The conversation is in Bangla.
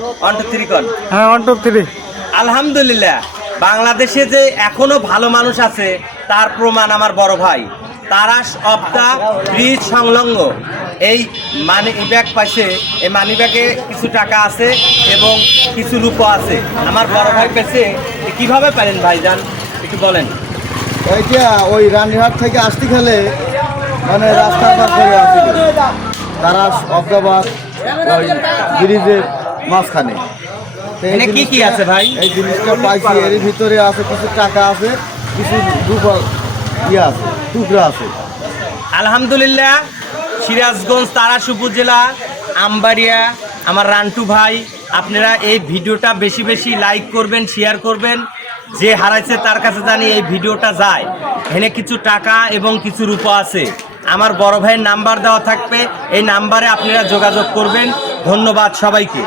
1 2 3 কোন হ্যাঁ 1 2 3। আলহামদুলিল্লাহ, বাংলাদেশে যে এখনো ভালো মানুষ আছে তার প্রমাণ আমার বড় ভাই তারাশ অফ দা ব্রিজ সংলগ্ন এই মানি ব্যাগ পাইছে। এই মানি ব্যাগে কিছু টাকা আছে এবং কিছু রূপো আছে। আমার বড় ভাই পেয়েছে। কিভাবে পেলেন ভাইজান, একটু বলেন। এইটা ওই রানীহাট থেকে আসতে খেলে মানে রাস্তার পাশ করে আসছিল তারা অবদাবাদ ওই ব্রিজের মাঝখানে। তো এখানে কি কি আছে ভাই? এই জিনিসটা পাইছি, এর ভিতরে আছে কিছু টাকা আছে, কিছু রূপা আছে, টুকরা আছে। আলহামদুলিল্লাহ, সিরাজগঞ্জ তারাশ উপজেলা আমবাড়িয়া আমার রান্টু ভাই, আপনারা এই ভিডিওটা বেশি বেশি লাইক করবেন, শেয়ার করবেন। যে হারাইছে তার কাছে জানি এই ভিডিওটা যায়। এখানে কিছু টাকা এবং কিছু রূপা আছে। আমার বড় ভাইয়ের নাম্বার দেওয়া থাকবে, এই নাম্বারে আপনারা যোগাযোগ করবেন। ধন্যবাদ সবাইকে।